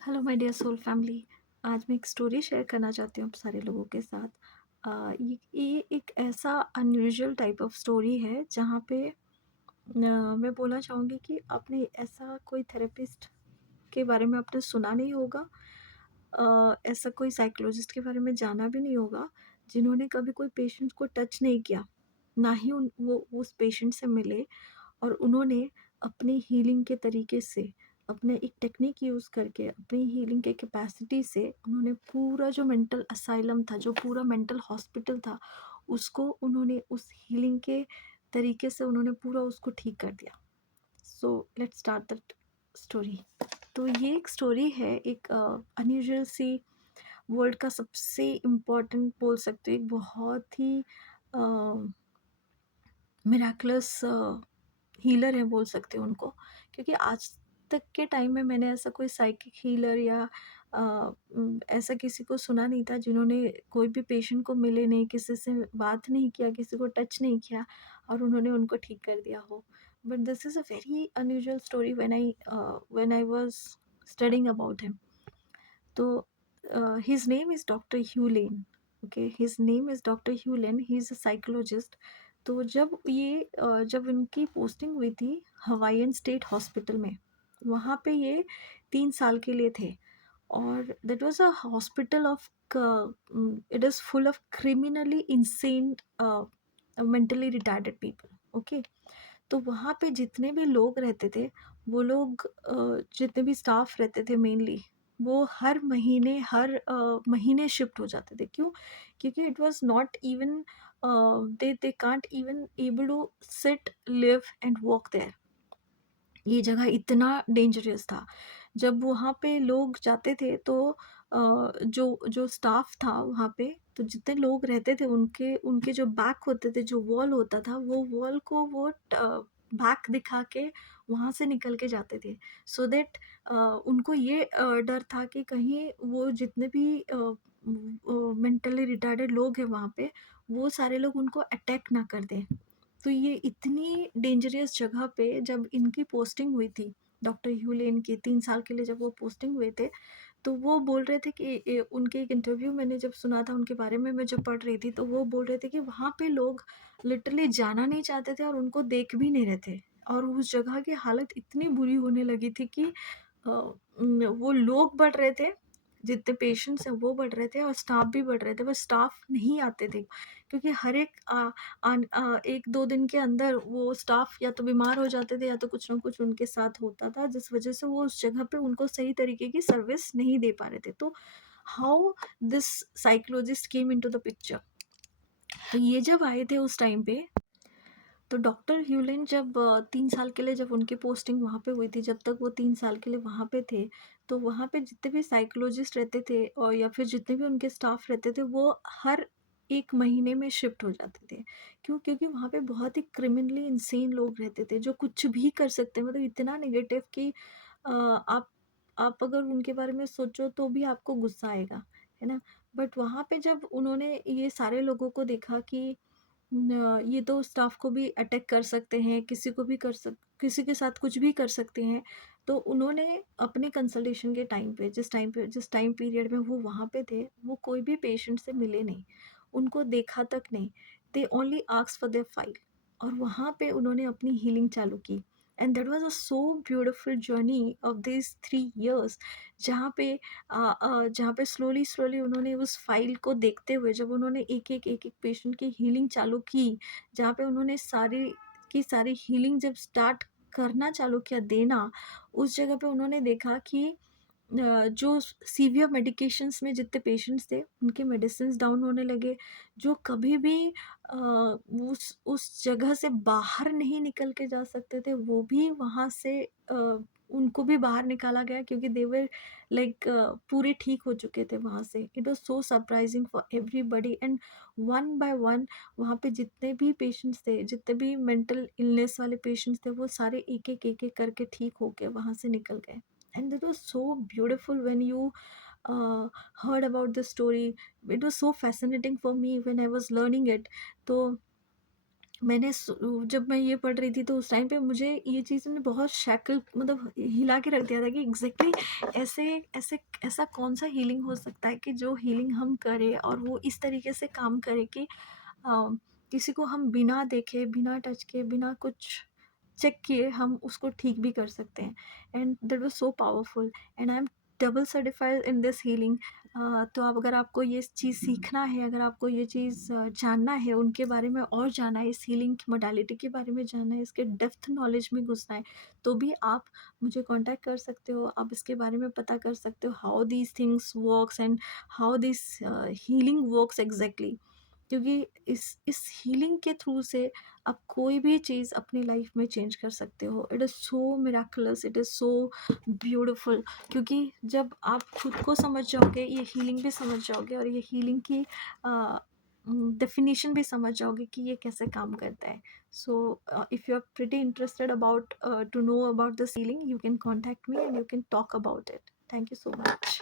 Hello my dear soul family. आज मैं एक स्टोरी शेयर करना चाहती हूँ आप सारे लोगों के साथ। ये एक ऐसा अनयूजुअल टाइप ऑफ स्टोरी है जहाँ पे मैं बोलना चाहूँगी कि आपने ऐसा कोई थेरेपिस्ट के बारे में आपने सुना नहीं होगा। ऐसा कोई साइकोलॉजिस्ट के बारे में जाना भी नहीं होगा जिन्होंने कभी कोई पेशेंट को टच नहीं किया, ना ही वो उस पेशेंट से मिले, और उन्होंने अपनी हीलिंग के तरीके से, अपने एक टेक्निक यूज़ करके, अपनी हीलिंग के कैपेसिटी से उन्होंने पूरा जो मेंटल असाइलम था, जो पूरा मेंटल हॉस्पिटल था, उसको उन्होंने उस हीलिंग के तरीके से उन्होंने पूरा उसको ठीक कर दिया। So let's start that story. तो ये एक स्टोरी है, एक अनयूजुअल सी, वर्ल्ड का सबसे इम्पोर्टेंट बोल सकते हो, एक बहुत ही मिराकुलस हीलर है बोल सकते हो उनको। क्योंकि आज तक के टाइम में मैंने ऐसा कोई साइकिक हीलर या ऐसा किसी को सुना नहीं था जिन्होंने कोई भी पेशेंट को मिले नहीं, किसी से बात नहीं किया, किसी को टच नहीं किया और उन्होंने उनको ठीक कर दिया हो। But this is a very unusual story when I was studying about him. तो his name is doctor Hugh Lane. Okay, his name is doctor Hugh Lane, he is a psychologist. तो जब इनकी पोस्टिंग हुई थी Hawaiian state hospital में, वहाँ पे ये 3 साल के लिए थे। और that was a hospital of, it is full of criminally insane mentally retarded people. Okay, तो वहाँ पे जितने भी लोग रहते थे, वो लोग जितने भी स्टाफ रहते थे मेनली, वो हर महीने शिफ्ट हो जाते थे। क्यों? क्योंकि it was not even, they can't even able to sit, live and walk there. ये जगह इतना डेंजरस था। जब वहाँ पे लोग जाते थे तो जो जो स्टाफ था वहाँ पे, तो जितने लोग रहते थे उनके उनके जो बैक होते थे, जो वॉल होता था, वो वॉल को वो बैक दिखा के वहाँ से निकल के जाते थे। सो दैट उनको ये डर था कि कहीं वो जितने भी मेंटली रिटार्डेड लोग हैं वहाँ पे, वो सारे लोग उनको अटैक ना कर दें। तो ये इतनी डेंजरस जगह पे जब इनकी पोस्टिंग हुई थी, डॉक्टर ह्यूलेन की 3 साल के लिए जब वो पोस्टिंग हुए थे, तो वो बोल रहे थे कि उनके एक इंटरव्यू मैंने जब सुना था उनके बारे में, मैं जब पढ़ रही थी, तो वो बोल रहे थे कि वहाँ पे लोग लिटरली जाना नहीं चाहते थे और उनको देख भी नहीं रहे थे। और उस जगह की हालत इतनी बुरी होने लगी थी कि वो लोग बढ़ रहे थे, जितने पेशेंट्स हैं वो बढ़ रहे थे और स्टाफ भी बढ़ रहे थे, बस स्टाफ नहीं आते थे। क्योंकि हर एक 1-2 दिन के अंदर वो स्टाफ या तो बीमार हो जाते थे या तो कुछ ना कुछ उनके साथ होता था, जिस वजह से वो उस जगह पे उनको सही तरीके की सर्विस नहीं दे पा रहे थे। तो how this psychologist came into the picture. तो ये जब आए थे उस टाइम पे, तो डॉक्टर ह्यूलिन जब 3 साल के लिए जब उनकी पोस्टिंग वहाँ पे हुई थी, जब तक वो 3 साल के लिए वहाँ पे थे, तो वहाँ पे जितने भी साइकोलॉजिस्ट रहते थे और या फिर जितने भी उनके स्टाफ रहते थे, वो हर 1 महीने में शिफ्ट हो जाते थे। क्यों? क्योंकि वहाँ पे बहुत ही क्रिमिनली इंसेन लोग रहते थे जो कुछ भी कर सकते हैं, मतलब इतना नेगेटिव कि आप अगर उनके बारे में सोचो तो भी आपको गुस्सा आएगा, है ना? बट वहाँ पे जब उन्होंने ये सारे लोगों को देखा कि ये तो स्टाफ को भी अटैक कर सकते हैं, किसी के साथ कुछ भी कर सकते हैं। तो उन्होंने अपने कंसल्टेशन के टाइम पे, जिस टाइम पीरियड में वो वहाँ पे थे, वो कोई भी पेशेंट से मिले नहीं, उनको देखा तक नहीं। They only asked for their file, और वहाँ पे उन्होंने अपनी हीलिंग चालू की। And that was a so beautiful journey of this 3 years, जहाँ पे जहाँ पे स्लोली स्लोली उन्होंने उस फाइल को देखते हुए, जब उन्होंने एक एक पेशेंट की हीलिंग चालू की, जहाँ पे उन्होंने सारी की सारी हीलिंग जब स्टार्ट करना चालू किया देना, उस जगह पे उन्होंने देखा कि जो सीवियर मेडिकेशंस में जितने पेशेंट्स थे, उनके मेडिसिन्स डाउन होने लगे। जो कभी भी उस जगह से बाहर नहीं निकल के जा सकते थे, वो भी वहाँ से उनको भी बाहर निकाला गया, क्योंकि दे वर लाइक पूरे ठीक हो चुके थे वहाँ से। It was so surprising for everybody. And one by one वहाँ पे जितने भी पेशेंट्स थे, जितने भी मेंटल इलनेस वाले पेशेंट्स थे, वो सारे एक-एक करके ठीक होके वहाँ से निकल गए। And it was so beautiful when you heard about the story. It was so fascinating for me when I was learning it. तो मैंने जब मैं ये पढ़ रही थी तो उस टाइम पे मुझे ये चीज़ ने बहुत शैकल मतलब हिला के रख दिया था कि एग्जैक्टली ऐसे ऐसे ऐसा कौन सा हीलिंग हो सकता है कि जो हीलिंग हम करें और वो इस तरीके से काम करे कि किसी को हम बिना देखे, बिना टच किए, बिना कुछ चेक किए हम उसको ठीक भी कर सकते हैं। And that was so powerful and I am double certified in this healing. तो अब अगर आपको ये चीज़ सीखना है, अगर आपको ये चीज़ जानना है, उनके बारे में और जानना है, इस हीलिंग की मोडालिटी के बारे में जानना है, इसके डेप्थ नॉलेज में घुसना है, तो भी आप मुझे कांटेक्ट कर सकते हो। आप इसके बारे में पता कर सकते हो how these things works and how this healing works exactly. क्योंकि इस हीलिंग के थ्रू से आप कोई भी चीज़ अपनी लाइफ में चेंज कर सकते हो। It is so miraculous, it is so beautiful. क्योंकि जब आप खुद को समझ जाओगे, ये हीलिंग भी समझ जाओगे और ये हीलिंग की डेफिनेशन भी समझ जाओगे कि ये कैसे काम करता है। So if you are pretty interested about to know about this healing, you can contact me and you can talk about it. Thank you so much.